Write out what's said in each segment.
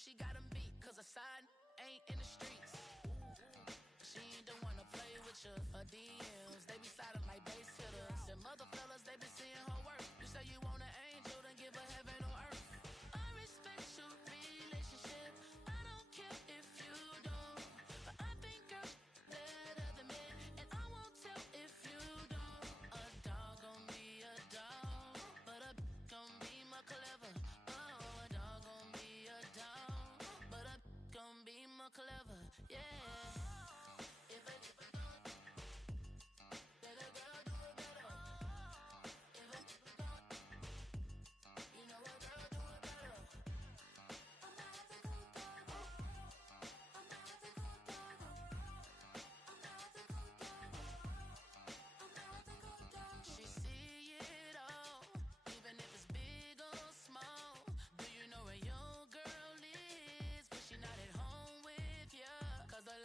she got him beat, cause her side ain't in the streets. She ain't the one to play with you. Her DMs, they be sliding like base hitters. And mother fellas, they be seeing her work. You say you want an angel, then give her heaven on earth. I respect your relationship. I don't care if you don't. But I think girls better than men. And I won't tell if you don't. A dog gon' be a dog, but a gon' be more clever. Oh, a dog gon' be a dog, but a gon' be more clever. Yeah. Cause the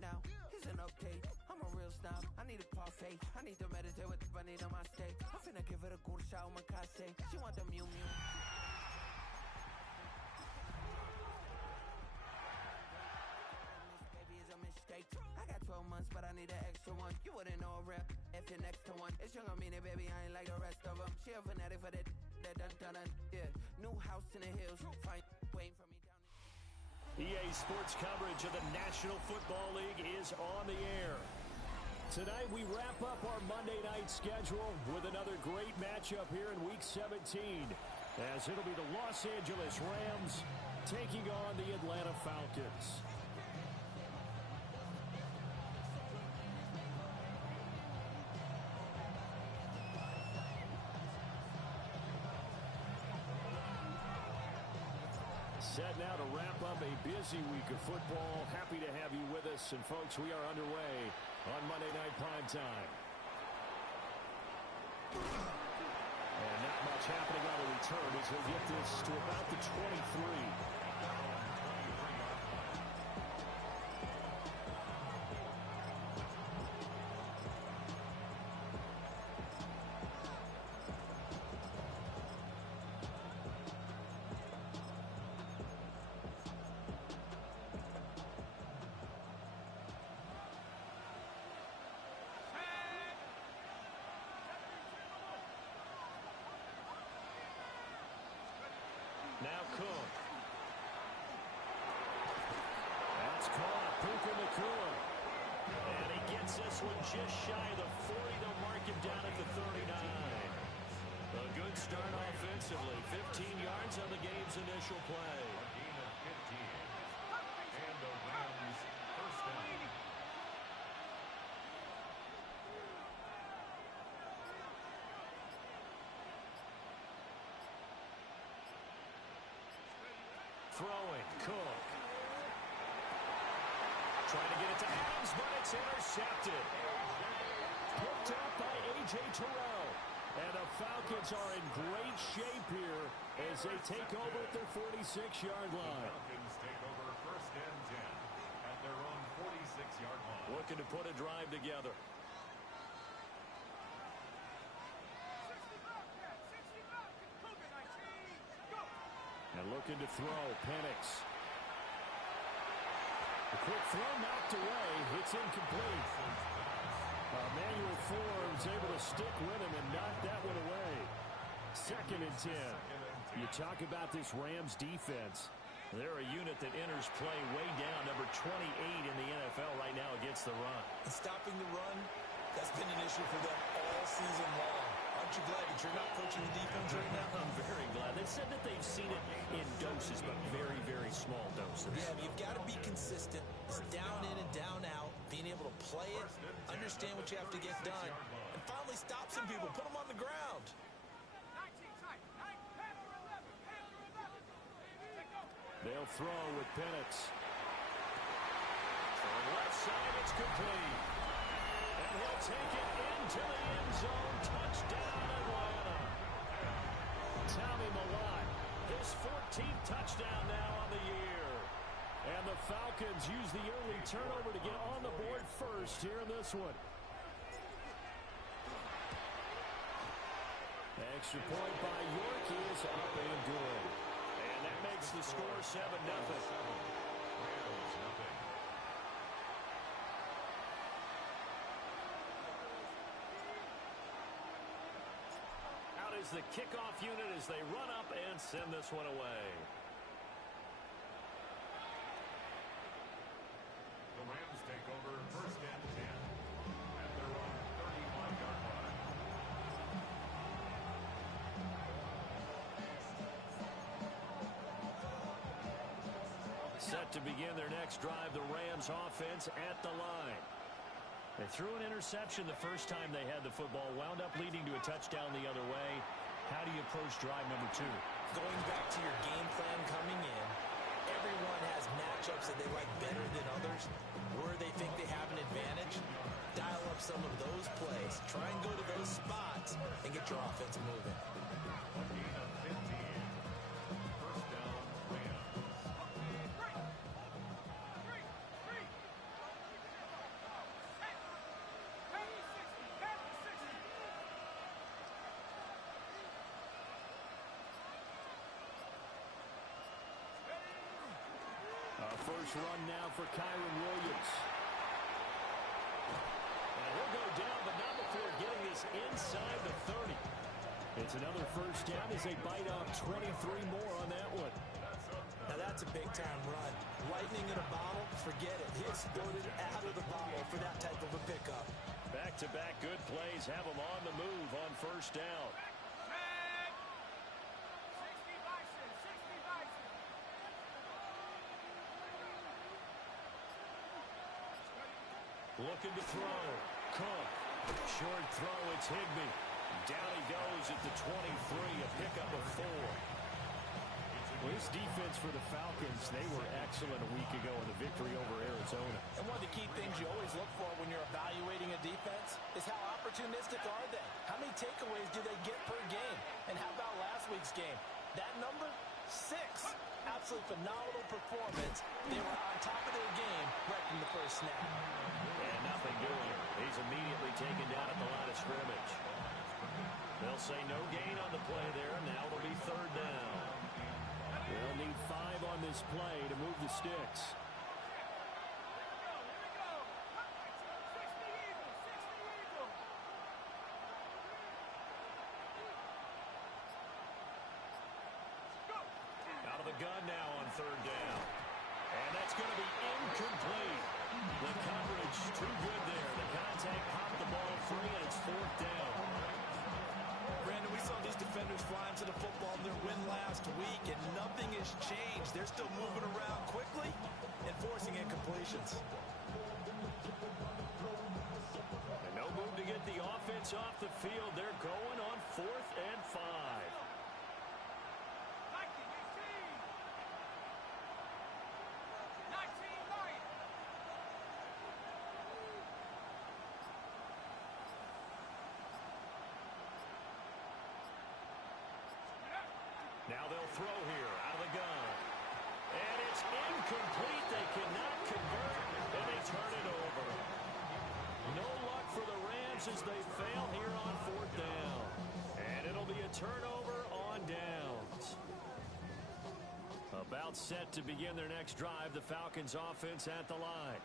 now. Here's an update. I'm a real snob. I need a parfait. I need to meditate with the bunny on my steak. I'm finna give it a good shot with my case. She want the Mew Mew. I got 12 months, but I need an extra one. You wouldn't know a rep if you're next to one. It's young, I mean it, baby, I ain't like the rest of them. She a fanatic for that dun. Yeah, new house in the hills. Fine, waiting for me down EA Sports coverage of the National Football League is on the air. Tonight we wrap up our Monday night schedule with another great matchup here in Week 17, as it'll be the Los Angeles Rams taking on the Atlanta Falcons. Set now to wrap up a busy week of football. Happy to have you with us. And, folks, we are underway on Monday Night Primetime. And not much happening on the return as he'll get this to about the 23. Now Cook. That's caught. Puka Nacua. And he gets this one just shy of the 40. They'll mark him down at the 39. A good start offensively. 15 yards on the game's initial play. A gain of 15. And the Rams first down. Throwing, Cook. Trying to get it to Adams, but it's intercepted. Picked up by A.J. Terrell. And the Falcons are in great shape here as they take over at their 46-yard line. Falcons take over first and 10 at their own 46-yard line. Looking to put a drive together. And looking to throw, Penix. The quick throw knocked away. It's incomplete. Emmanuel Forbes able to stick with him and knock that one away. 2nd and 10. You talk about this Rams defense. They're a unit that enters play way down, number 28 in the NFL right now against the run. And stopping the run, that's been an issue for them all season long. Aren't you glad that you're not coaching the defense right now? I'm very glad. They said that they've seen it in doses, but very, very small doses. Yeah, you've got to be consistent. It's down in and down out, being able to play it, understand what you have to get done, and finally stop some people, put them on the ground. They'll throw with Penix. From left side, it's complete. And he'll take it into the end zone. Touchdown, Atlanta. Tommy Millott, his 14th touchdown now on the year. And the Falcons use the early turnover to get on the board first here in this one. Extra point by York is up and good. And that makes the score 7-0. Out is the kickoff unit as they run up and send this one away. The Rams take over first and 10 at their own 35-yard line. Set to begin their next drive, the Rams offense at the line. They threw an interception the first time they had the football, wound up leading to a touchdown the other way. How do you approach drive number 2? Going back to your game plan coming in, everyone has matchups that they like better than others, where they think they have an advantage. Dial up some of those plays. Try and go to those spots and get your offense moving. A gain of 15. First down, Rams. First run now for Kyren Williams. And he'll go down, but not before getting this inside the 30. It's another first down as they bite off 23 more on that one. Now that's a big-time run. Lightning in a bottle, forget it. He exploded out of the bottle for that type of a pickup. Back-to-back good plays have him on the move on first down. Looking to throw. Cook. Short throw, it's Higbee. Down he goes at the 23, a pickup of 4. Well, this defense for the Falcons, they were excellent a week ago in the victory over Arizona. And one of the key things you always look for when you're evaluating a defense is how opportunistic are they? How many takeaways do they get per game? And how about last week's game? That number? 6. Absolutely phenomenal performance. They were on top of their game right from the first snap. And nothing doing. He's immediately taken down at the line of scrimmage. They'll say no gain on the play there. Now it'll be third down. They'll need 5 on this play to move the sticks. Out of the gun now on third down. And that's going to be incomplete. The coverage too good there. The contact popped the ball free, and it's fourth down. Brandon, we saw these defenders flying to the football in their win last week, and nothing has changed. They're still moving around quickly and forcing incompletions. And no move to get the offense off the field. They're going on 4th and 5. Now they'll throw here out of the gun. And it's incomplete. They cannot convert, and they turn it over. No luck for the Rams as they fail here on 4th down. And it'll be a turnover on downs. About set to begin their next drive, the Falcons offense at the line.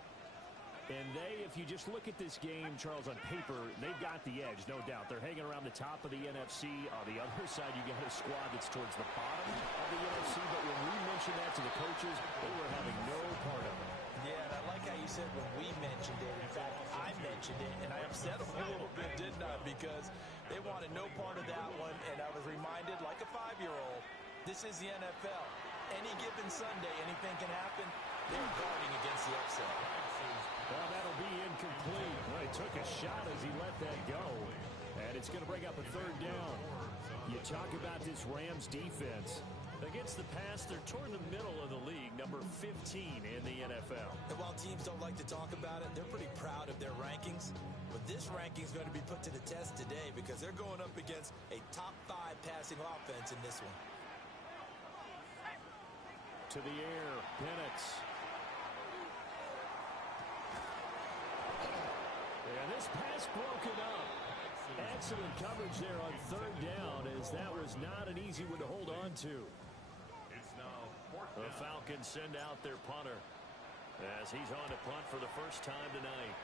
And if you just look at this game, Charles, on paper, they've got the edge, no doubt. They're hanging around the top of the NFC. On the other side, you got a squad that's towards the bottom of the NFC. But when we mentioned that to the coaches, they were having no part of it. Yeah, and I like how you said when we mentioned it. In fact, I mentioned it, and I upset them a little bit, didn't I? Because they wanted no part of that one, and I was reminded, like a 5-year-old, this is the NFL. Any given Sunday, anything can happen. They're guarding against the upset. Well, that'll be incomplete. Well, he took a shot as he let that go. And it's going to bring up a third down. You talk about this Rams defense. Against the pass, they're toward the middle of the league, number 15 in the NFL. And while teams don't like to talk about it, they're pretty proud of their rankings. But this ranking is going to be put to the test today because they're going up against a top 5 passing offense in this one. To the air, Penix. And this pass broken up. Excellent coverage there on third down, as that was not an easy one to hold on to. The Falcons send out their punter as he's on to punt for the first time tonight.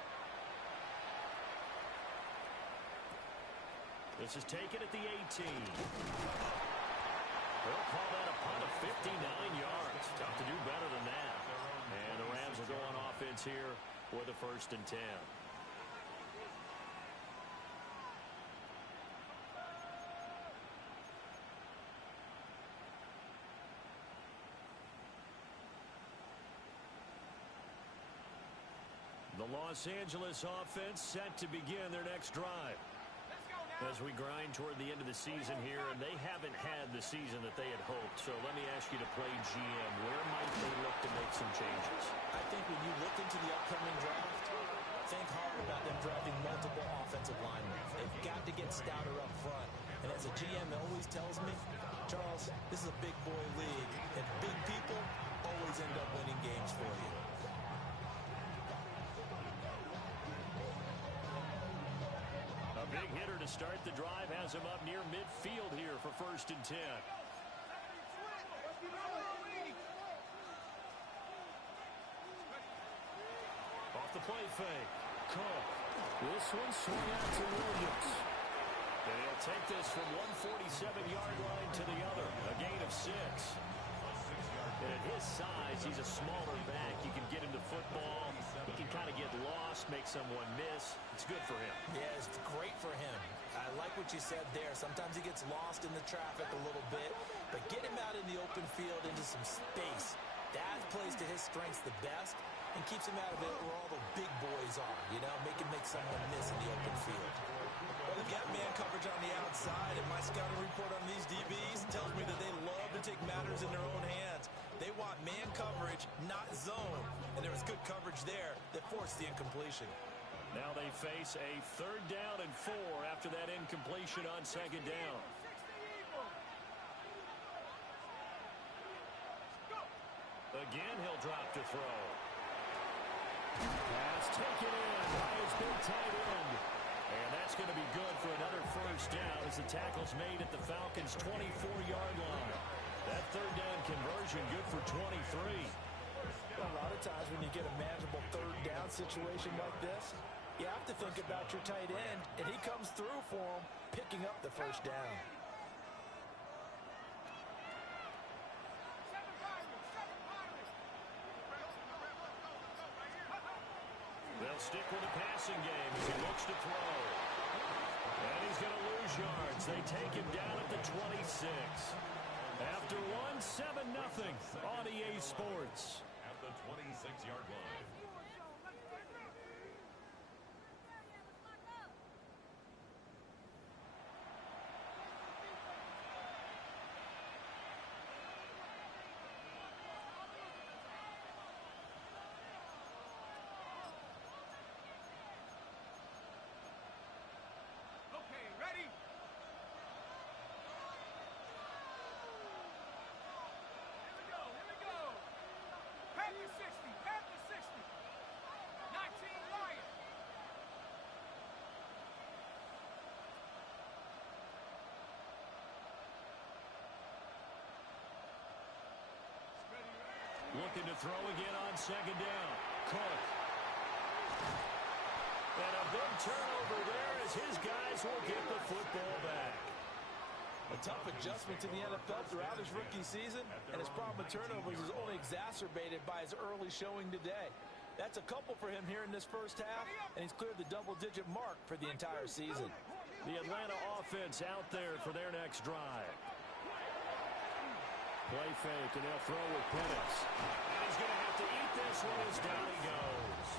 This is taken at the 18. They'll call that a punt of 59 yards. Tough to do better than that. And the Rams will go on offense here with a 1st and 10. The Los Angeles offense set to begin their next drive. As we grind toward the end of the season here, and they haven't had the season that they had hoped. So let me ask you to play GM. Where might they look to make some changes? I think when you look into the upcoming draft, think hard about them drafting multiple offensive linemen. They've got to get stouter up front. And as a GM always tells me, Charles, this is a big boy league, and big people always end up winning games for you. Big hitter to start the drive has him up near midfield here for 1st and 10. play fake. Cook. This one swung out to Williams. And he'll take this from 147-yard line to the other. A gain of 6. And at his size, he's a smaller back. You can get him to football. He can kind of get lost, make someone miss. It's good for him. Yeah, it's great for him. I like what you said there. Sometimes he gets lost in the traffic a little bit, but get him out in the open field into some space. That plays to his strengths the best and keeps him out of it where all the big boys are, you know, make someone miss in the open field. Well, they've got man coverage on the outside, and my scouting report on these DBs tells me that they love to take matters in their own hands. They want man coverage, not zone, and there was good coverage there that forced the incompletion. Now they face a 3rd down and 4 after that incompletion on 2nd down. Again, he'll drop to throw. Pass taken in by his big tight end. And that's going to be good for another 1st down as the tackle's made at the Falcons' 24-yard line. That 3rd down conversion good for 23. Well, a lot of times when you get a manageable 3rd down situation like this, you have to think about your tight end, and he comes through for him, picking up the 1st down. They'll stick with the passing game as he looks to throw. And he's going to lose yards. They take him down at the 26. After 7-0 on EA Sports. At the 26-yard line. Looking to throw again on 2nd down. Cook. And a big turnover there as his guys will get the football back. A tough adjustment to the NFL throughout his rookie season, and his problem with turnovers is only exacerbated by his early showing today. That's a couple for him here in this 1st half, and he's cleared the double-digit mark for the entire season. The Atlanta offense out there for their next drive. Play fake, and they'll throw with Penix. And he's going to have to eat this one as down he goes.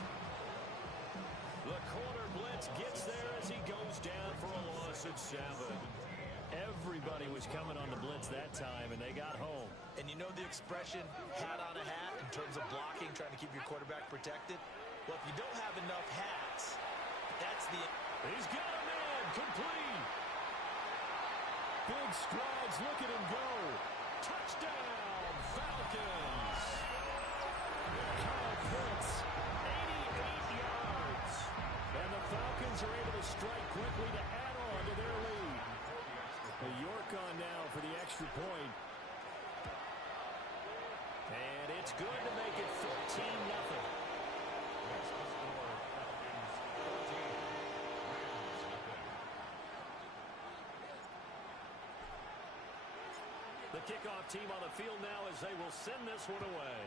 The corner blitz gets there as he goes down for a loss of 7. Everybody was coming on the blitz that time, and they got home. And you know the expression, hat on a hat, in terms of blocking, trying to keep your quarterback protected? Well, if you don't have enough hats, that's the... He's got a man, complete. Big strides, look at him go. Touchdown, Falcons. Kyle Pitts, 88 yards. And the Falcons are able to strike quickly to add on to their lead. York on now for the extra point. And it's good to make it 14-0. The kickoff team on the field now as they will send this one away.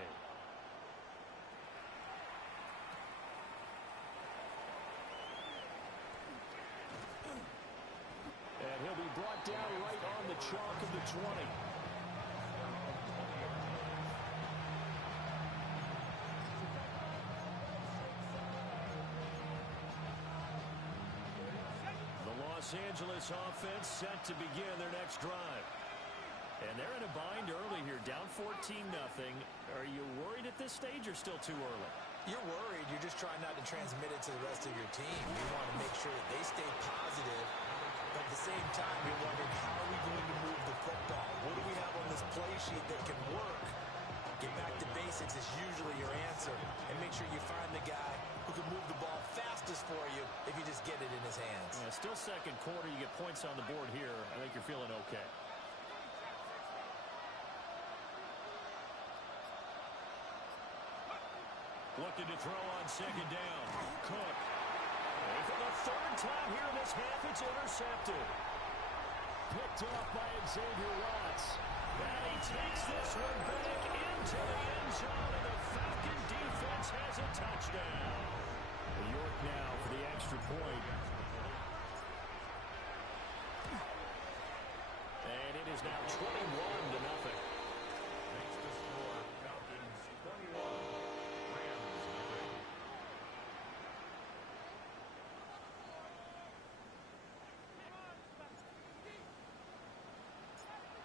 And he'll be brought down right on the chalk of the 20. The Los Angeles offense set to begin their next drive. And they're in a bind early here, down 14-0. Are you worried at this stage or still too early? You're worried. You're just trying not to transmit it to the rest of your team. You want to make sure that they stay positive. But at the same time, you're wondering, how are we going to move the football? What do we have on this play sheet that can work? Get back to basics is usually your answer. And make sure you find the guy who can move the ball fastest for you if you just get it in his hands. Yeah, still 2nd quarter. You get points on the board here. I think you're feeling okay. Looking to throw on second down. Cook. And for the third time here in this half, it's intercepted. Picked off by Xavier Watts. And he takes this one back into the end zone, and the Falcon defense has a touchdown. York now for the extra point. And it is now 21-0. Makes the score Falcons 21, Rams 0.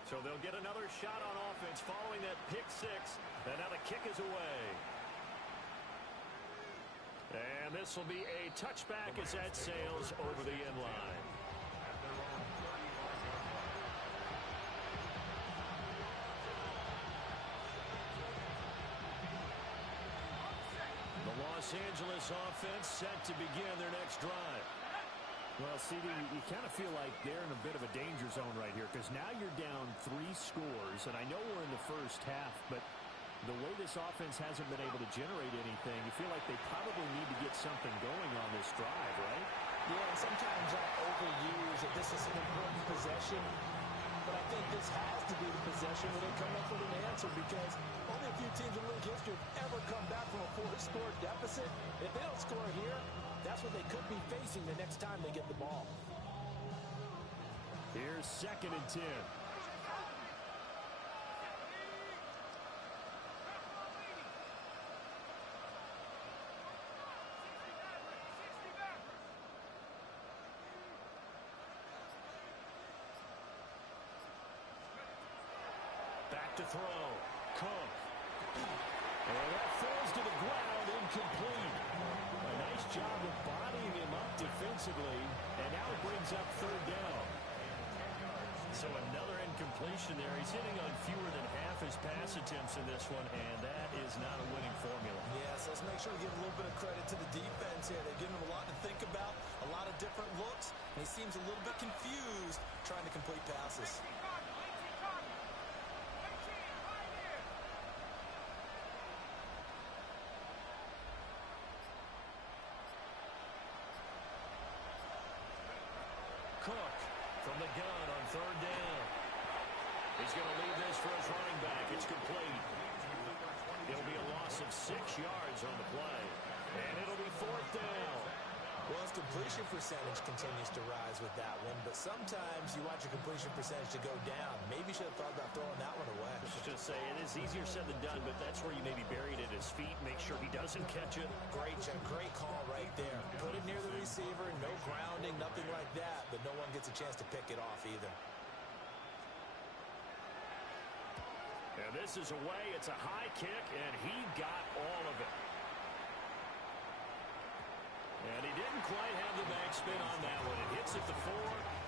So they'll get another shot on offense following that pick six. And now the kick is away. And this will be a touchback as that sails over the end line. At their own 35-yard line. The Los Angeles offense set to begin their next drive. Well, CD, you kind of feel like they're in a bit of a danger zone right here because now you're down 3 scores, and I know we're in the first half, but the way this offense hasn't been able to generate anything, you feel like they probably need to get something going on this drive, right? Yeah, and sometimes I overuse that this is an important possession, but I think this has to be the possession where they come up with an answer because only a few teams in league history have ever come back from a 4-score deficit. If they don't score here, that's what they could be facing the next time they get the ball. Here's 2nd and 10. Back to throw. Cook. And that falls to the ground, incomplete. A nice job of bodying him up defensively, and now it brings up 3rd down. So another incompletion there. He's hitting on fewer than half his pass attempts in this one, and that is not a winning formula. Yes, let's make sure we give a little bit of credit to the defense here. They're giving him a lot to think about, a lot of different looks, and he seems a little bit confused trying to complete passes. Cook from the gun on 3rd down. He's going to leave this for his running back. It's complete. It'll be a loss of 6 yards on the play. And it'll be 4th down. Well, his completion percentage continues to rise with that one, but sometimes you want your completion percentage to go down. Maybe you should have thought about throwing that one away. I was just going to say, it is easier said than done, but that's where you maybe bury it at his feet. Make sure he doesn't catch it. Great call right there. Put it near the receiver, no grounding, nothing like that, but no one gets a chance to pick it off either. And this is away. It's a high kick, and he got all of it. And he didn't quite have the backspin on that one. It hits at the 4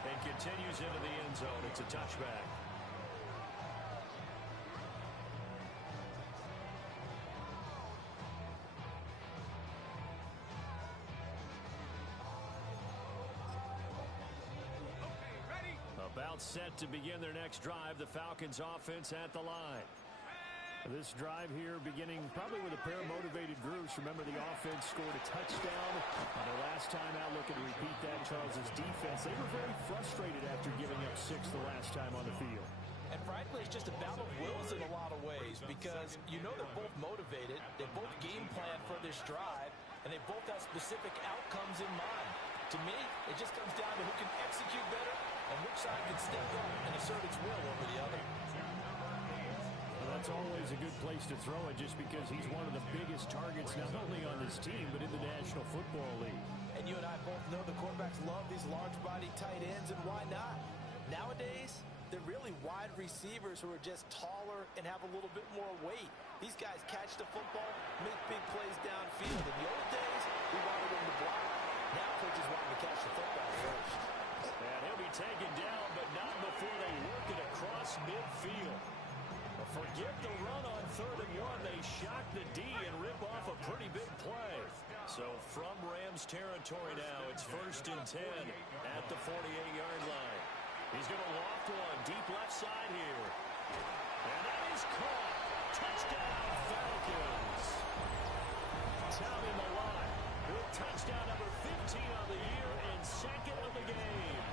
and continues into the end zone. It's a touchback. About set to begin their next drive. The Falcons offense at the line. This drive here beginning probably with a pair of motivated groups. Remember, the offense scored a touchdown on their last time out. Looking to repeat that. Charles's defense, they were very frustrated after giving up 6 the last time on the field. And frankly, it's just a battle of wills in a lot of ways because you know they're both motivated. They both game plan for this drive, and they both have specific outcomes in mind. To me, it just comes down to who can execute better and which side can step up and assert its will over the other. That's always a good place to throw it just because he's one of the biggest targets not only on this team but in the National Football League. And you and I both know the quarterbacks love these large-body tight ends, and why not? Nowadays, they're really wide receivers who are just taller and have a little bit more weight. These guys catch the football, make big plays downfield. In the old days, we wanted them to block. Now coaches want them to catch the football first. And he'll be taken down, but not before they work it across midfield. Forget the run on 3rd and 1. They shock the D and rip off a pretty big play. So from Rams territory now, it's 1st and 10 at the 48-yard line. He's going to loft one deep left side here. And that is caught. Touchdown, Falcons. Tommy Milot with touchdown number 15 on the year and second of the game.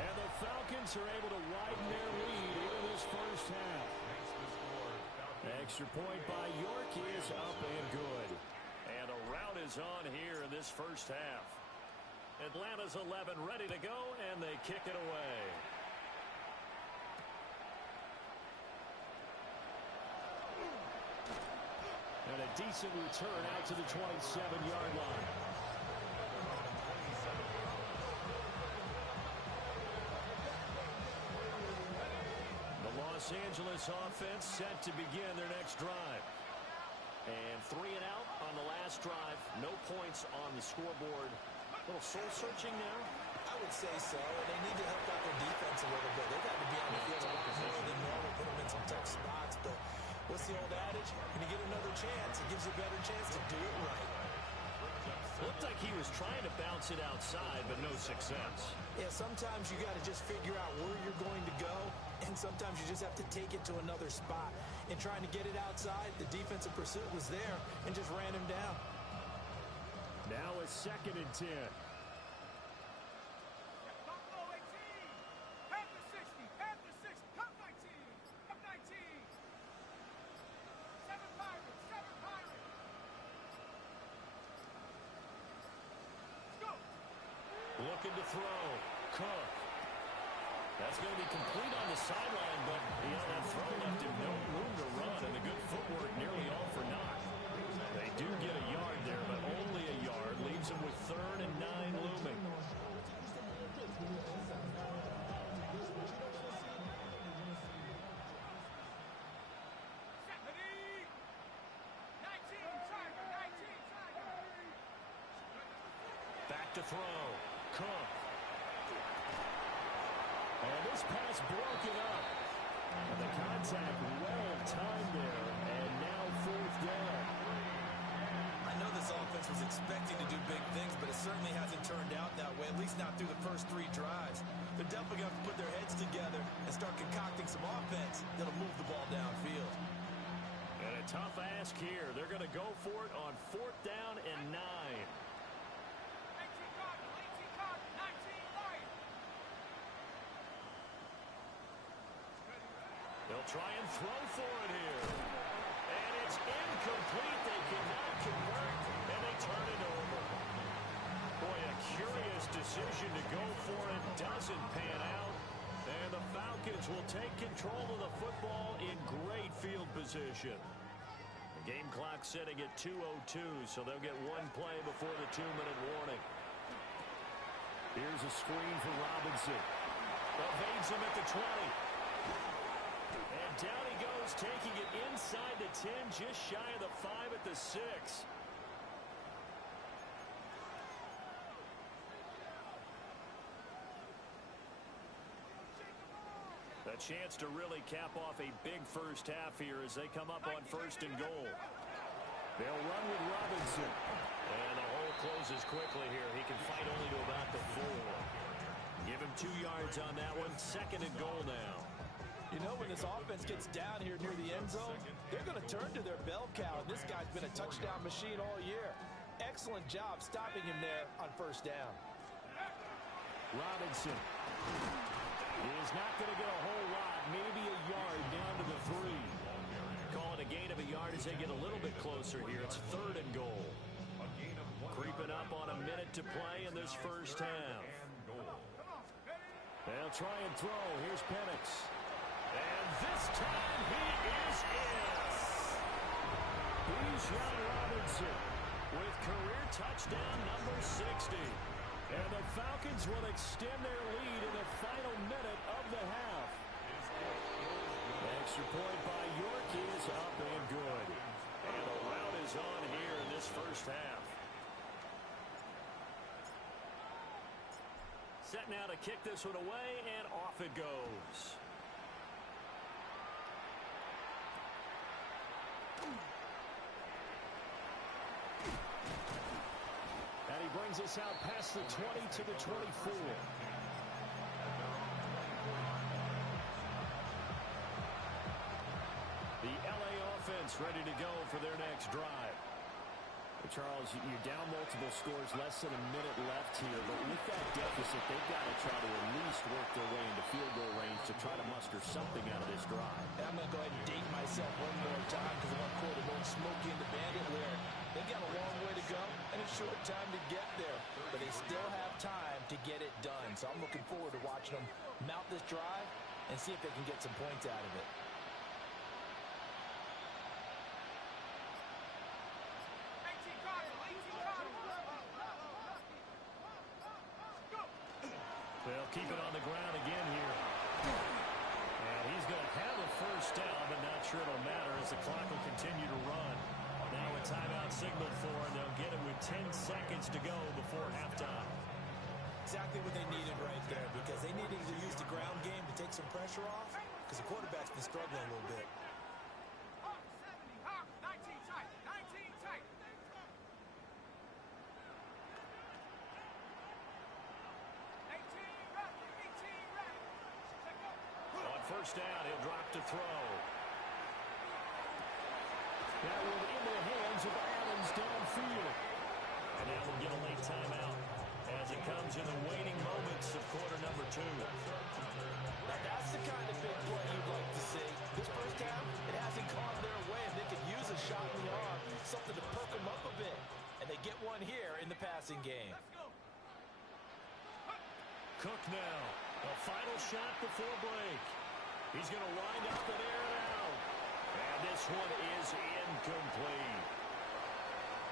And the Falcons are able to widen their lead in this first half. Extra point by York is up and good. And a rout is on here in this first half. Atlanta's 11 ready to go, and they kick it away. And a decent return out to the 27-yard line. The Los Angeles offense set to begin their next drive. And 3 and out on the last drive. No points on the scoreboard. A little soul-searching now. I would say so, and they need to help out their defense a little bit. They've got to be on the field a lot more than normal, put them in some tough spots. But what's the old adage? When you get another chance, it gives you a better chance to do it right. Looked like he was trying to bounce it outside, but no success. Yeah, sometimes you got to just figure out where you're going to go, and sometimes you just have to take it to another spot. In trying to get it outside, the defensive pursuit was there and just ran him down. Now a 2nd and 10. Looking to throw. Cook. That's going to be complete on the sideline, but that throw left him no room to run, and the good footwork nearly all for naught. They do get a yard there, but only a yard. Leaves him with 3rd and 9 looming. Back to throw. Cook. And this pass broken up. And the contact well timed there, and now 4th down. I know this offense was expecting to do big things, but it certainly hasn't turned out that way, at least not through the first 3 drives. They're definitely going to put their heads together and start concocting some offense that'll move the ball downfield. And a tough ask here. They're going to go for it on 4th down and 9. They'll try and throw for it here. And it's incomplete. They cannot convert, and they turn it over. Boy, a curious decision to go for it. Doesn't pan out. And the Falcons will take control of the football in great field position. The game clock setting at 2:02, so they'll get 1 play before the 2-minute warning. Here's a screen for Robinson. Evades him at the 20. And down he goes, taking it inside the 10, just shy of the 5 at the 6. A chance to really cap off a big first half here as they come up on 1st and goal. They'll run with Robinson. And the hole closes quickly here. He can fight only to about the 4. Give him 2 yards on that one. 2nd and goal now. You know, when this offense gets down here near the end zone, they're going to turn to their bell cow. This guy's been a touchdown machine all year. Excellent job stopping him there on 1st down. Robinson is not going to get a whole lot, maybe a yard down to the 3. Call it a gain of a yard as they get a little bit closer here. It's 3rd and goal. Creeping up on a minute to play in this first half. They'll try and throw. Here's Penix. And this time he is in. Bijan Robinson with career touchdown number 60. And the Falcons will extend their lead in the final minute of the half. Extra point by York is up and good. And a rout is on here in this first half. Set now to kick this one away, and off it goes. And he brings us out past the 20 to the 24. The LA offense ready to go for their next drive. The Charles, you're down multiple scores, less than a minute left here. But with that deficit, they've got to try to at least work their way into field goal range to try to muster something out of this drive. And I'm going to go ahead and date myself one more time because I want to quote a little Smokey and the Bandit lyric. They've got a long way to go and a short time to get there. But they still have time to get it done. So I'm looking forward to watching them mount this drive and see if they can get some points out of it. They'll keep it on the ground again here. And he's going to have a first down, but not sure it'll matter as the clock will continue to run. Now a timeout signaled for, and they'll get it with 10 seconds to go before halftime. Exactly what they needed right there, because they needed to use the ground game to take some pressure off, because the quarterback's been struggling a little bit. On first down, he'll drop to throw. That one into the hands of Adams downfield. And now we'll get a late timeout as it comes in the waning moments of quarter number 2. Now that's the kind of big play you'd like to see. This first half, it hasn't gone their way, and they could use a shot in the arm, something to perk them up a bit. And they get one here in the passing game. Cook now. A final shot before break. He's going to wind up and air it out. And this one is incomplete.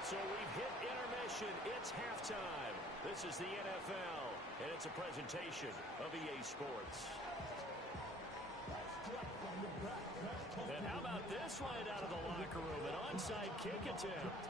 So we've hit intermission. It's halftime. This is the NFL, and it's a presentation of EA Sports. And how about this right out of the locker room? An onside kick attempt.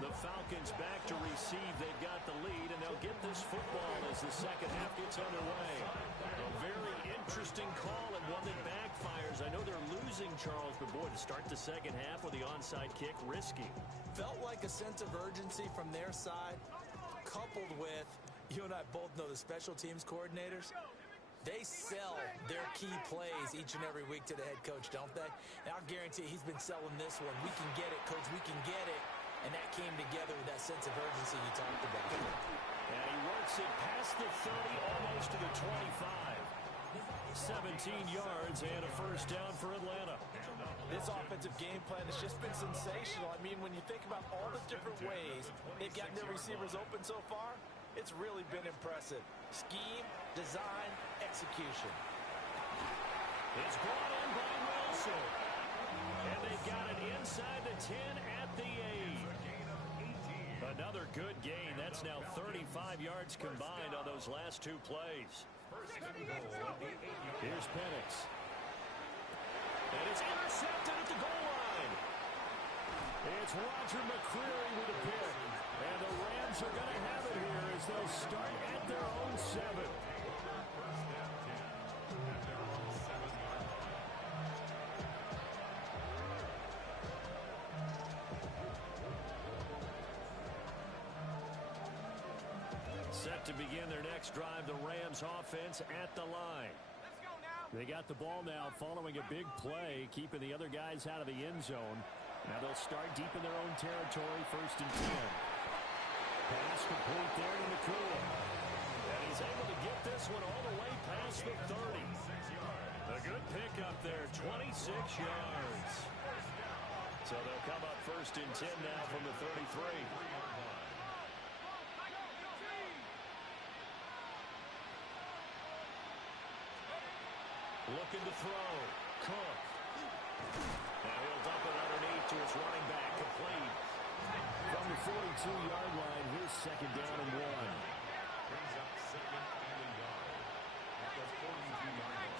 The Falcons back to receive. They've got the lead, and they'll get this football as the second half gets underway. A very interesting call and one that backfires. I know they're losing, Charles, but boy, to start the second half with the onside kick, risky. Felt like a sense of urgency from their side, coupled with, you and I both know the special teams coordinators. They sell their key plays each and every week to the head coach, don't they? And I'll guarantee he's been selling this one. We can get it, coach, we can get it. And that came together with that sense of urgency you talked about. And he works it past the 30, almost to the 25. 17 yards and a first down for Atlanta. This offensive game plan has just been sensational. I mean, when you think about all the different ways they've gotten their receivers open so far, it's really been impressive. Scheme, design, execution. It's brought in by Wilson. And they've got it inside the 10 at the 8. Another good gain. That's now 35 yards combined on those last two plays. Here's Penix. And it's intercepted at the goal line. It's Roger McCreary with a pick. And the Rams are going to have it here as they'll start at their own 7. Set to begin their next drive, the Rams offense at the line. They got the ball now following a big play, keeping the other guys out of the end zone. Now they'll start deep in their own territory, 1st and 10. Pass complete there to Nakua. And he's able to get this one all the way past the 30. A good pickup there, 26 yards. So they'll come up 1st and 10 now from the 33. Looking to throw. Cook. And he'll dump it underneath to his running back. Complete. From the 42-yard line, here's 2nd down and 1. Brings up 2nd and 1. At the 42-yard line.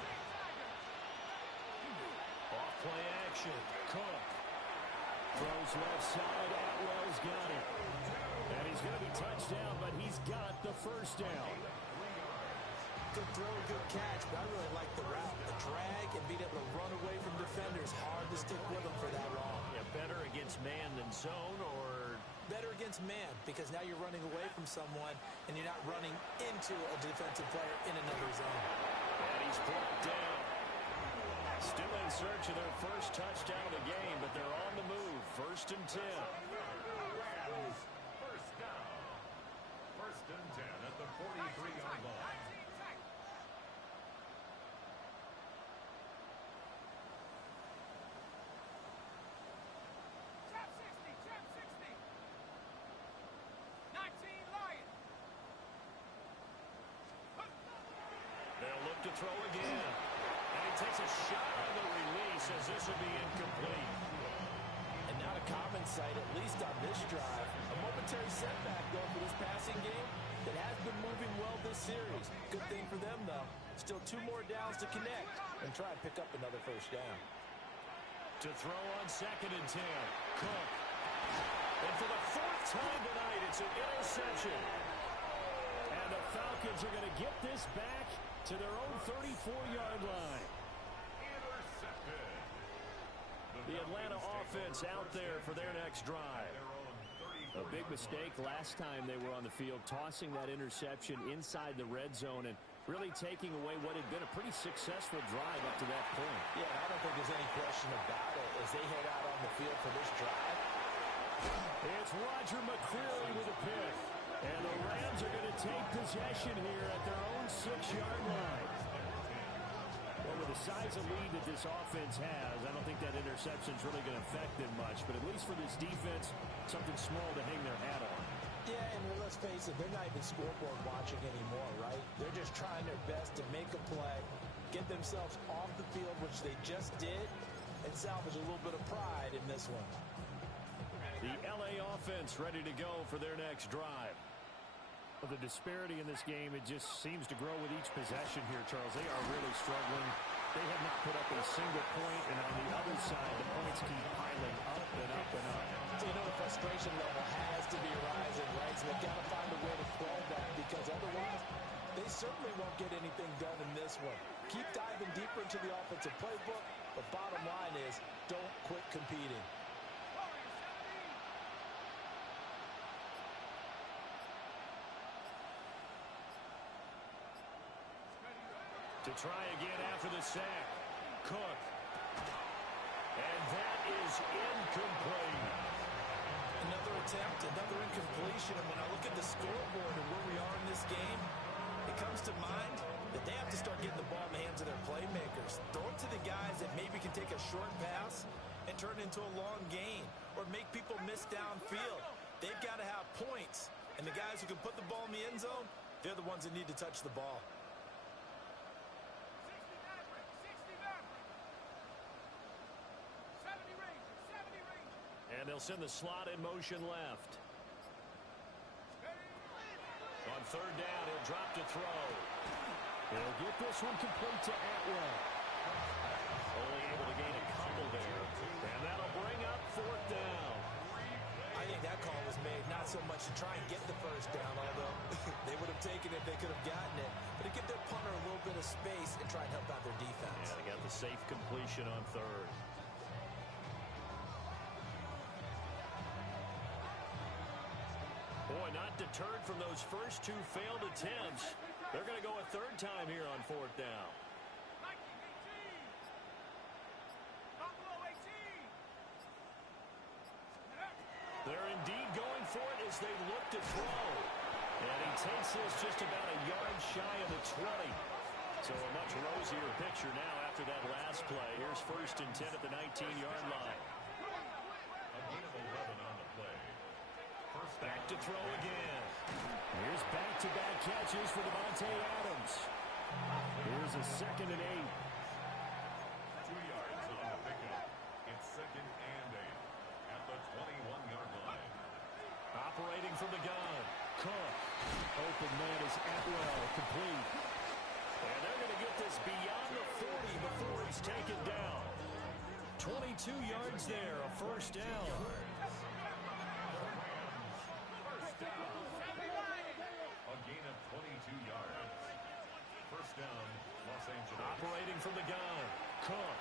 Off play action. Cook. Throws left side. Atwell's got it. And he's going to be touched down, but he's got the first down. Good throw, good catch, but I really like the route. The drag and being able to run away from defenders. Hard to stick with them for that long. Yeah, better against man than zone, or? Better against man, because now you're running away from someone and you're not running into a defensive player in another zone. And he's brought down. Still in search of their first touchdown of the game, but they're on the move. 1st and 10. Rams, first down. 1st and 10 at the 43-yard line. They'll look to throw again. And he takes a shot on the release as this will be incomplete. And not a common sight, at least on this drive. A momentary setback, though, for this passing game that has been moving well this series. Good thing for them, though. Still 2 more downs to connect and try and pick up another first down. To throw on 2nd and 10. Cook. And for the 4th time tonight, it's an interception. And the Falcons are going to get this back to their own 34-yard line. Intercepted. The Atlanta offense out there for their next drive. A big mistake last time they were on the field, tossing that interception inside the red zone and really taking away what had been a pretty successful drive up to that point. Yeah, I don't think there's any question about it as they head out on the field for this drive. It's Roger McCreary with a pick. And the Rams are going to take possession here at their own 6-yard line. Well, with the size of lead that this offense has, I don't think that interception is really going to affect them much. But at least for this defense, something small to hang their hat on. Yeah, and let's face it, they're not even scoreboard watching anymore, right? They're just trying their best to make a play, get themselves off the field, which they just did, and salvage a little bit of pride in this one. The LA offense ready to go for their next drive. Well, the disparity in this game, it just seems to grow with each possession here, Charles. They are really struggling. They have not put up a single point, and on the other side, the points keep piling up and up and up. So you know the frustration level has to be rising, right? So they've got to find a way to quell that because otherwise they certainly won't get anything done in this one. Keep diving deeper into the offensive playbook, but bottom line is don't quit competing. To try again after the sack. Cook. And that is incomplete. Another attempt, another incompletion. And when I look at the scoreboard and where we are in this game, it comes to mind that they have to start getting the ball in the hands of their playmakers. Throw it to the guys that maybe can take a short pass and turn it into a long gain or make people miss downfield. They've got to have points. And the guys who can put the ball in the end zone, they're the ones that need to touch the ball. And they'll send the slot in motion left. On 3rd down, he'll drop to throw. He'll get this one complete to Atwell. Only able to gain a couple there. And that'll bring up 4th down. I think that call was made not so much to try and get the first down, although they would have taken it if they could have gotten it, but to give their punter a little bit of space and try and help out their defense. Yeah, they got the safe completion on 3rd. Boy, not deterred from those first 2 failed attempts. They're going to go a 3rd time here on 4th down. They're indeed going for it as they look to throw. And he takes this just about a yard shy of the 20. So a much rosier picture now after that last play. Here's 1st and 10 at the 19-yard line. A gain of 11 on the play. Back to throw again. Here's back-to-back catches for Davante Adams. Here's a 2nd and 8. 2 yards on the pickup. It's 2nd and 8 at the 21-yard line. Operating from the gun. Cook. Open man is Atwell. Complete. And they're going to get this beyond the 40 before he's taken down. 22 yards there, a 1st down. A gain of 22 yards. 1st down, Los Angeles. Operating from the gun. Cook.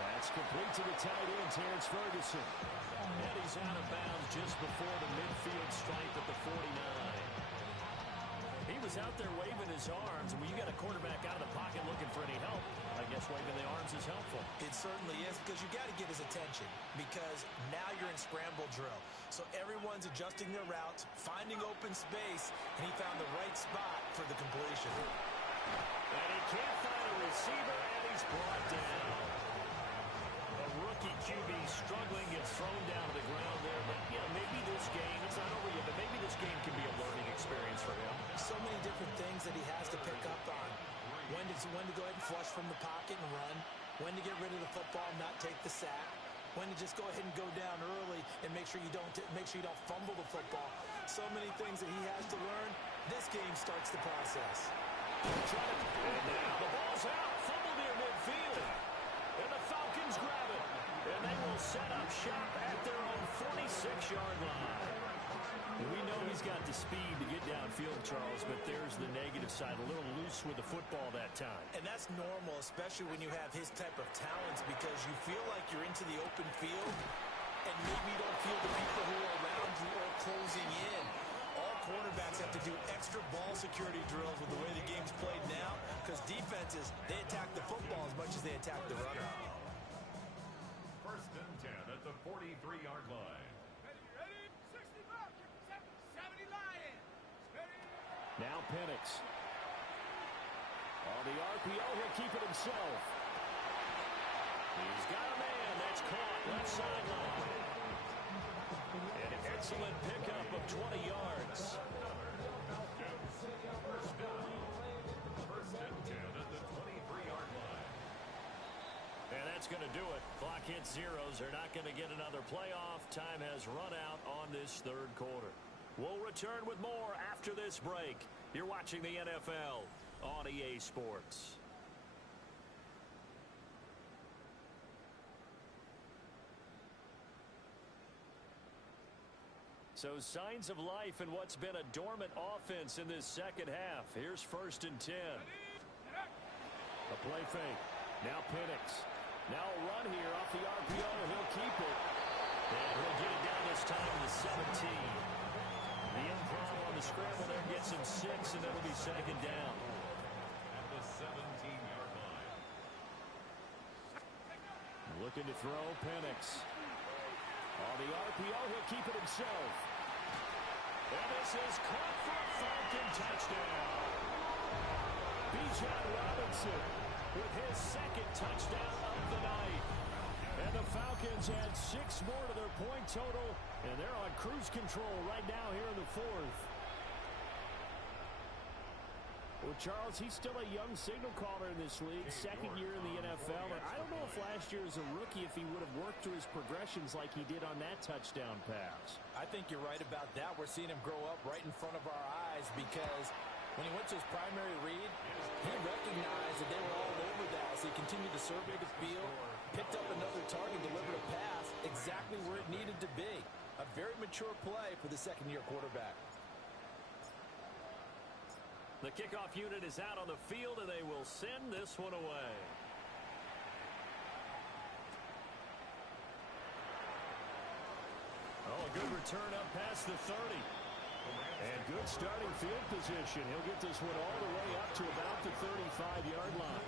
That's complete to the tight end, Terrence Ferguson. And he's out of bounds just before the midfield stripe at the 49. He was was out there waving his arms. When you got a quarterback out of the pocket looking for any help, I guess waving the arms is helpful. It certainly is, because you got to get his attention, because now you're in scramble drill. So everyone's adjusting their routes, finding open space, and he found the right spot for the completion. And he can't find a receiver, and he's brought down. A rookie QB struggling, gets thrown down to the ground there. But, yeah, maybe this game, it's not over yet, but maybe this game can be a learning experience for him. So many different things that he has to pick up on. When to go ahead and flush from the pocket and run. When to get rid of the football and not take the sack. When to just go ahead and go down early and make sure you don't fumble the football. So many things that he has to learn. This game starts the process. And now the ball's out. Fumble near midfield. And the Falcons grab it. And they will set up shop at their own 46-yard line. We know he's got the speed to get downfield, Charles, but there's the negative side. A little loose with the football that time. And that's normal, especially when you have his type of talents, because you feel like you're into the open field and maybe you don't feel the people who are around you or closing in. All cornerbacks have to do extra ball security drills with the way the game's played now, because defenses, they attack the football as much as they attack the runner. 1st and 10 at the 43-yard line. Now Penix. On the RPO, he'll keep it himself. He's got a man that's caught left sideline. An excellent pickup of 20 yards. First and 10 at the 23-yard line. And that's going to do it. Clock hits zeros. They're not going to get another playoff. Time has run out on this third quarter. We'll return with more after this break. You're watching the NFL on EA Sports. So signs of life in what's been a dormant offense in this second half. Here's 1st and 10. A play fake. Now Penix. Now a run here off the RPO. He'll keep it. And he'll get it down this time to the 17. The improv on the scramble there gets him 6, and that'll be 2nd down. At the 17-yard line. Looking to throw, Penix. On the RPO, he'll keep it himself. And this is caught for a Falcon touchdown. Bijan Robinson with his 2nd touchdown of the night. And the Falcons add 6 more to their point total, and they're on cruise control right now here in the 4th. Well, Charles, he's still a young signal caller in this league, 2nd year in the NFL. And I don't know if last year as a rookie, if he would have worked through his progressions like he did on that touchdown pass. I think you're right about that. We're seeing him grow up right in front of our eyes, because when he went to his primary read, he recognized that they were all over that. So he continued to survey the field, picked up another target, delivered a pass exactly where it needed to be. A very mature play for the 2nd-year quarterback. The kickoff unit is out on the field, and they will send this one away. Oh, a good return up past the 30. And good starting field position. He'll get this one all the way up to about the 35-yard line.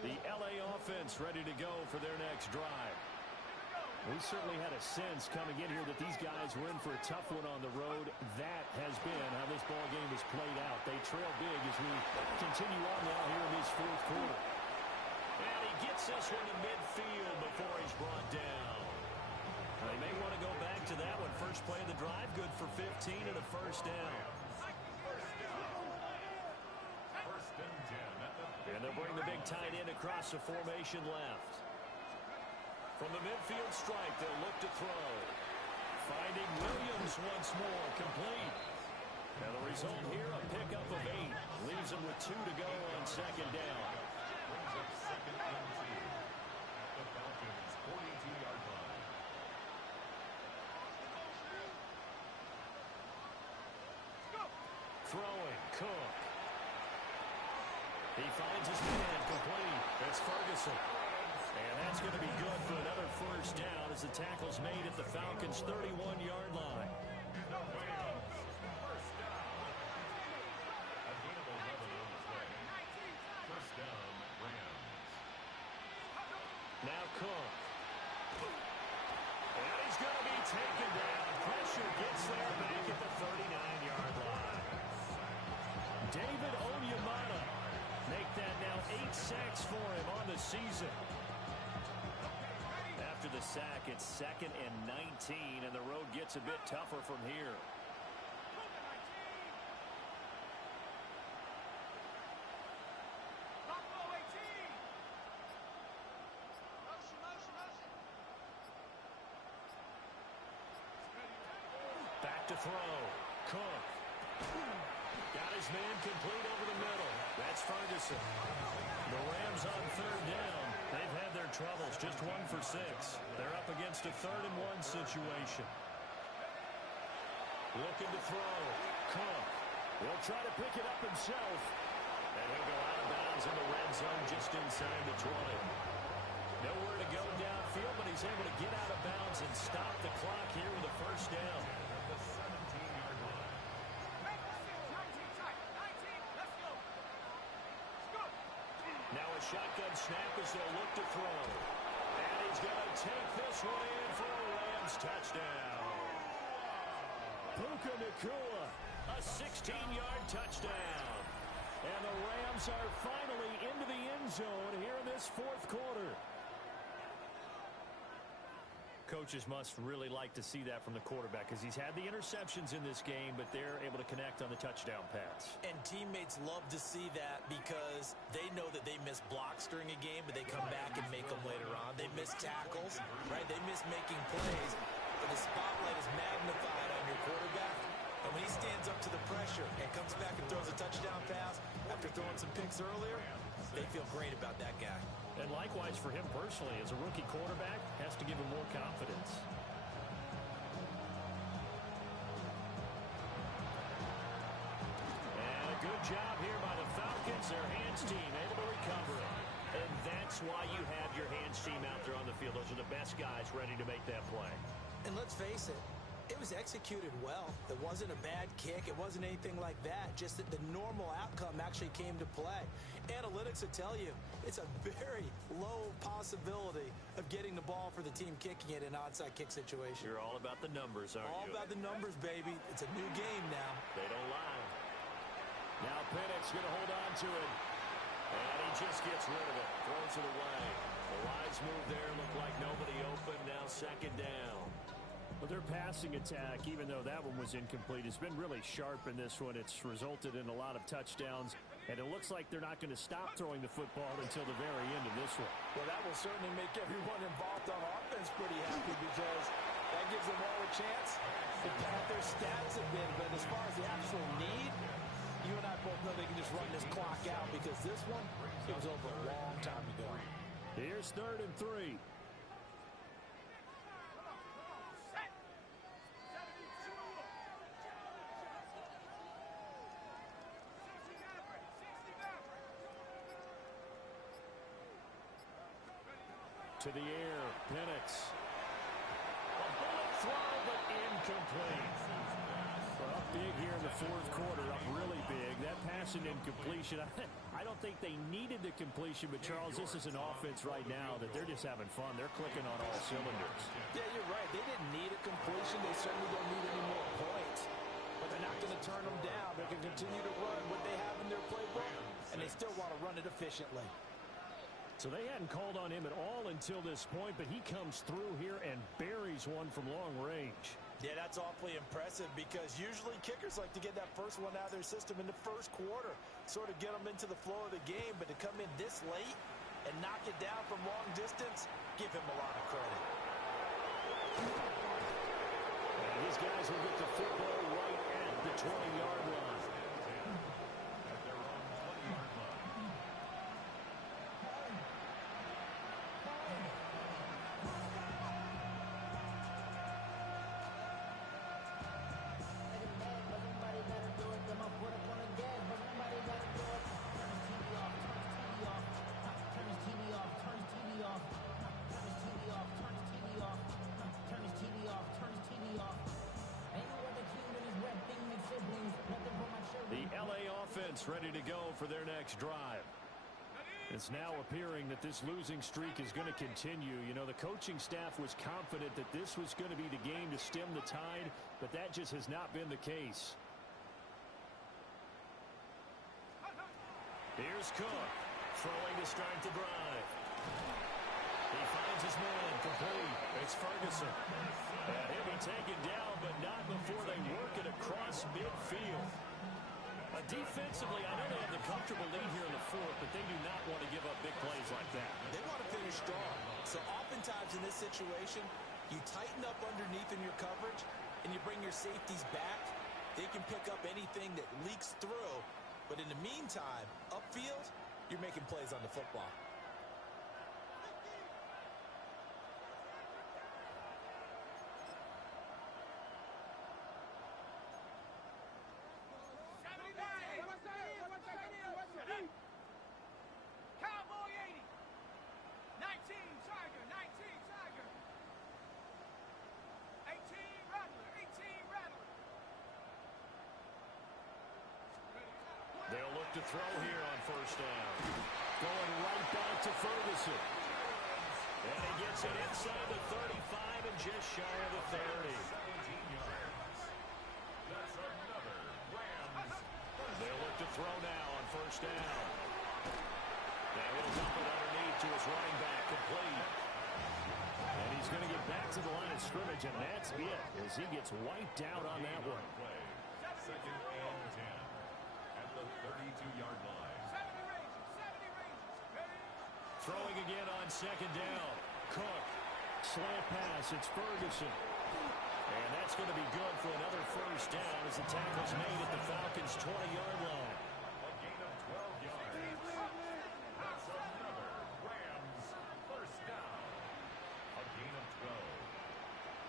The LA offense ready to go for their next drive. We certainly had a sense coming in here that these guys were in for a tough one on the road. That has been how this ball game has played out. They trail big as we continue on now here in this 4th quarter. And he gets this one to midfield before he's brought down. They may want to go back to that one. First play of the drive, good for 15 and a 1st down. And they'll bring the big tight end across the formation left. From the midfield stripe, they'll look to throw. Finding Williams once more, complete. And the result here, a pickup of 8. Leaves them with 2 to go on 2nd down. Brings up 2nd and 2 at the Falcons' 42-yard line. Throwing, Cook. He finds his man complete. It's Ferguson. And that's going to be good for another first down as the tackle's made at the Falcons' 31-yard line. Now Cook. And he's going to be taken down. Pressure gets there back at the 39-yard line. David Onyemata make that now 8 sacks for him on the season. After the sack, it's 2nd and 19, and the road gets a bit tougher from here. Back to throw. Cook. Got his man complete over the middle. That's Ferguson. The Rams on 3rd down. They've had their troubles. Just 1 for 6. They're up against a 3rd-and-1 situation. Looking to throw. Cook. Will try to pick it up himself. And he'll go out of bounds in the red zone just inside the 20. Nowhere to go downfield, but he's able to get out of bounds and stop the clock here with a first down. The 17-yard line. Now a shotgun snap as they'll look to throw. And he's going to take this one in for a Rams touchdown. Puka Nacua, a 16-yard touchdown. And the Rams are finally into the end zone here in this 4th quarter. Coaches must really like to see that from the quarterback because he's had the interceptions in this game, but they're able to connect on the touchdown pass. And teammates love to see that because they know that they miss blocks during a game, but they come back and make them later on. They miss tackles, right? They miss making plays, but the spotlight is magnified on your quarterback. And when he stands up to the pressure and comes back and throws a touchdown pass after throwing some picks earlier, they feel great about that guy. And likewise for him personally, as a rookie quarterback, has to give him more confidence. And a good job here by the Falcons. Their hands team able to recover it. And that's why you have your hands team out there on the field. Those are the best guys ready to make that play. And let's face it, it was executed well. It wasn't a bad kick. It wasn't anything like that. Just that the normal outcome actually came to play. Analytics will tell you it's a very low possibility of getting the ball for the team kicking it in an onside kick situation. You're all about the numbers, aren't you? All about the numbers, baby. It's a new game now. They don't lie. Now Penix going to hold on to it. And he just gets rid of it. Throws it away. The wise move there. Looked like nobody open. Now 2nd down. Well, their passing attack, even though that one was incomplete, has been really sharp in this one. It's resulted in a lot of touchdowns, and it looks like they're not going to stop throwing the football until the very end of this one. Well, that will certainly make everyone involved on offense pretty happy because that gives them all a chance to pad their stats a bit. But as far as the actual need, you and I both know they can just run this clock out because this one, it was over a long time ago. Here's 3rd and 3. To the air, Penix. A bullet throw, but incomplete. Well, up big here in the 4th quarter, up really big. That pass and incompletion, I don't think they needed the completion, but Charles, this is an offense right now that they're just having fun. They're clicking on all cylinders. Yeah, you're right. They didn't need a completion. They certainly don't need any more points. But they're not going to turn them down. They can continue to run what they have in their playbook, and they still want to run it efficiently. So they hadn't called on him at all until this point, but he comes through here and buries one from long range. Yeah, that's awfully impressive because usually kickers like to get that first one out of their system in the 1st quarter, sort of get them into the flow of the game, but to come in this late and knock it down from long distance, give him a lot of credit. And these guys will get the football right at the 20-yard line. offense ready to go for their next drive. It's now appearing that this losing streak is going to continue. You know, the coaching staff was confident that this was going to be the game to stem the tide, but that just has not been the case. Here's Cook, throwing to start the drive. He finds his man, complete. It's Ferguson. And he'll be taken down, but not before they work it across midfield. Defensively, I know they have the comfortable lead here in the fourth, but they do not want to give up big plays like that. They want to finish strong. So oftentimes in this situation, you tighten up underneath in your coverage, and you bring your safeties back. They can pick up anything that leaks through. But in the meantime, upfield, you're making plays on the football. They'll look to throw here on first down. Going right back to Ferguson. And he gets it inside the 35 and just shy of the 30. That's another Rams. They'll look to throw now on first down. Now he'll dump it underneath to his running back, complete. And he's going to get back to the line of scrimmage, and that's it as he gets wiped out on that one. Second and 10 at the 32-yard line. Throwing again on second down. Cook. Slant pass. It's Ferguson. And that's going to be good for another first down as the tackle's made at the Falcons' 20-yard line. A gain of 12 yards. That's another Rams first down. A gain of 12.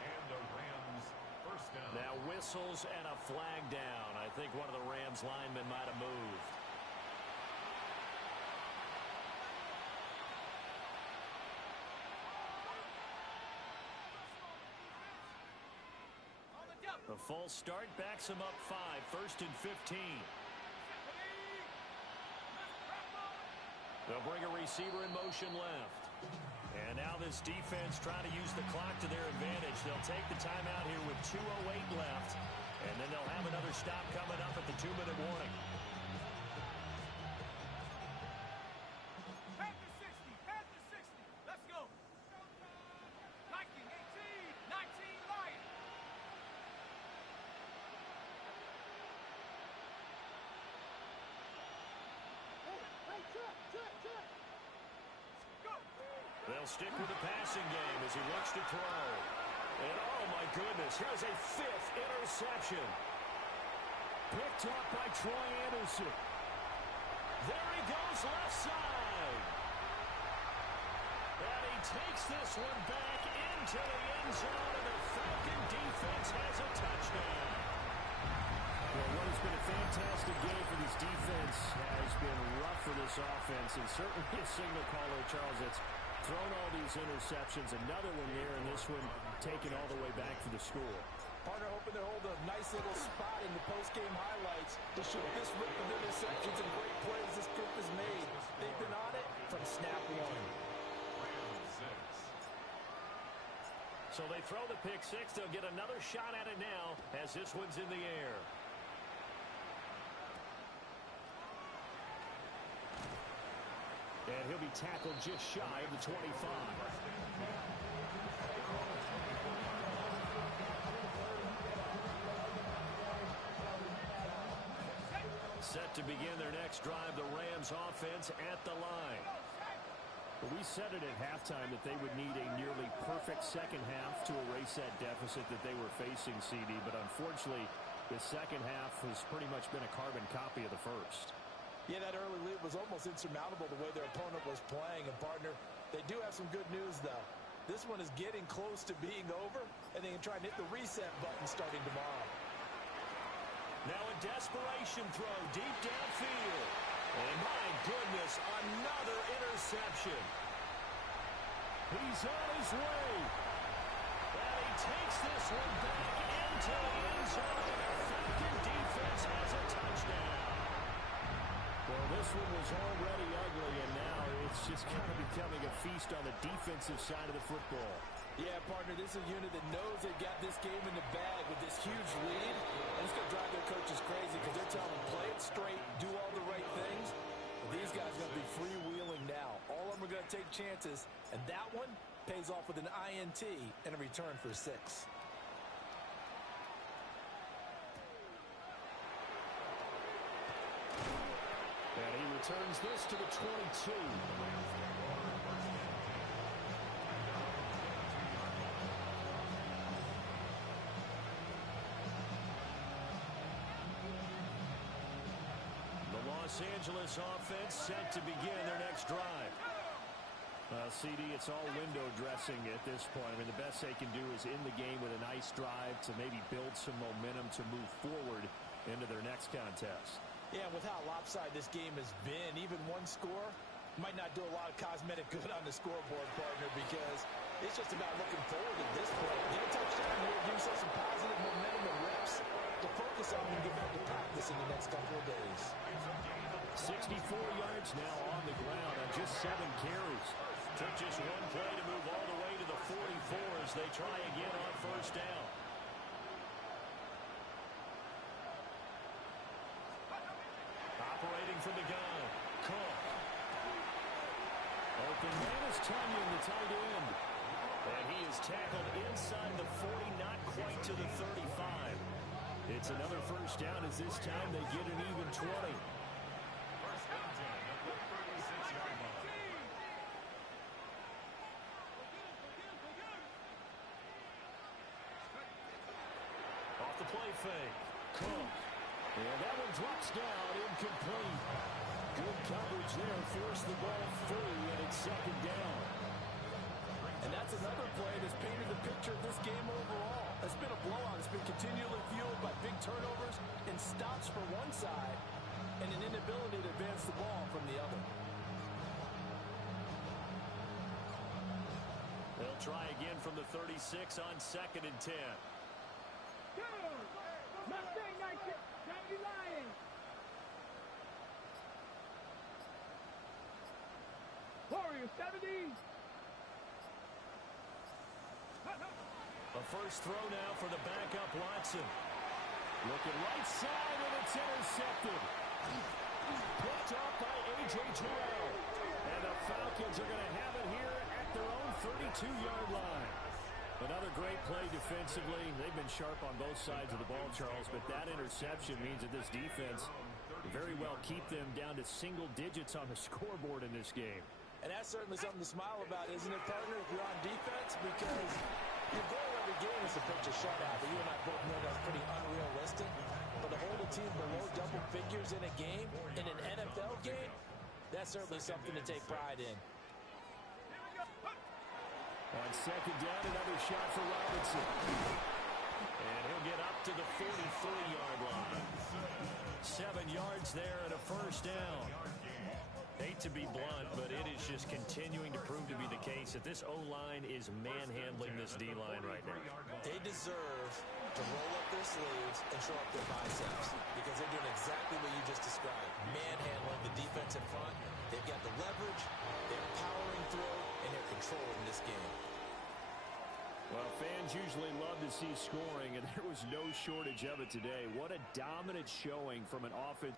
And the Rams first down. Now whistles and a flag down. I think one of the Rams linemen might have moved. The false start backs him up 5, first and 15. They'll bring a receiver in motion left. And now this defense trying to use the clock to their advantage. They'll take the timeout here with 2:08 left. And then they'll have another stop coming up at the 2-minute warning. They'll stick with the passing game as he looks to throw. And oh my goodness, here's a 5th interception. Picked up by Troy Anderson. There he goes left side. And he takes this one back into the end zone, and the Falcon defense has a touchdown. Well, what has been a fantastic game for this defense has been rough for this offense, and certainly a signal caller, Charles, that's thrown all these interceptions. Another one there, and this one taken all the way back for the score. Partner hoping to hold a nice little spot in the post-game highlights to show this rip of interceptions and great plays this group has made. They've been on it from snap one. So they throw the pick six. They'll get another shot at it now as this one's in the air. And he'll be tackled just shy of the 25. Set to begin their next drive, the Rams offense at the line. Well, we said it at halftime that they would need a nearly perfect second half to erase that deficit that they were facing, CD. But unfortunately, the second half has pretty much been a carbon copy of the first. Yeah, that early lead was almost insurmountable the way their opponent was playing. And, partner, they do have some good news, though. This one is getting close to being over, and they can try and hit the reset button starting tomorrow. Now a desperation throw deep downfield. And my goodness, another interception. He's on his way. And he takes this one back into the end zone. The Falcon defense has a touchdown. Well, this one was already ugly, and now it's just kind of becoming a feast on the defensive side of the football. Yeah, partner, this is a unit that knows they've got this game in the bag with this huge lead. And it's going to drive their coaches crazy because they're telling them, play it straight, do all the right things. But these guys are going to be freewheeling now. All of them are going to take chances, and that one pays off with an INT and a return for 6. And he returns this to the 22. Los Angeles offense set to begin their next drive. CD, it's all window dressing at this point. I mean, the best they can do is in the game with a nice drive to maybe build some momentum to move forward into their next contest. Yeah, with how lopsided this game has been, even one score might not do a lot of cosmetic good on the scoreboard, partner, because it's just about looking forward at this point. Get a touchdown here, give yourself some positive momentum and reps to focus on and get back to practice in the next couple of days. 64 yards now on the ground on just 7 carries. Took just one play to move all the way to the 44 as they try again on first down. Operating from the gun, Cook. Open man is Tunyon, the tight end. And he is tackled inside the 40, not quite to the 35. It's another first down as this time they get an even 20. Off the play fake, Cook. And that one drops down, incomplete. Good coverage there, forced the ball free, and it's second down. And that's another play that's painted the picture of this game overall. It's been a blowout. It's been continually fueled by big turnovers and stops for one side and an inability to advance the ball from the other. They'll try again from the 36 on 2nd and 10. Mustang 99. Warrior 70. A first throw now for the backup Watson. Looking right side, and it's intercepted. Picked off by A.J. Terrell. And the Falcons are going to have it here at their own 32-yard line. Another great play defensively. They've been sharp on both sides of the ball, Charles, but that interception means that this defense very well keep them down to single digits on the scoreboard in this game. And that's certainly something to smile about, isn't it, partner, if you're on defense? Because your goal every game is to pitch a shutout, but you and I both know that's pretty unrealistic. But to hold a team below double figures in a game, in an NFL game, that's certainly something to take pride in. On second down, another shot for Robinson. And he'll get up to the 43-yard line. 7 yards there and a first down. Hate to be blunt, but it is just continuing to prove to be the case that this O-line is manhandling this D-line right now. They deserve to roll up their sleeves and show up their biceps because they're doing exactly what you just described. Manhandling the defensive front. They've got the leverage, they're powering through, and they're controlling this game. Well, fans usually love to see scoring, and there was no shortage of it today. What a dominant showing from an offense.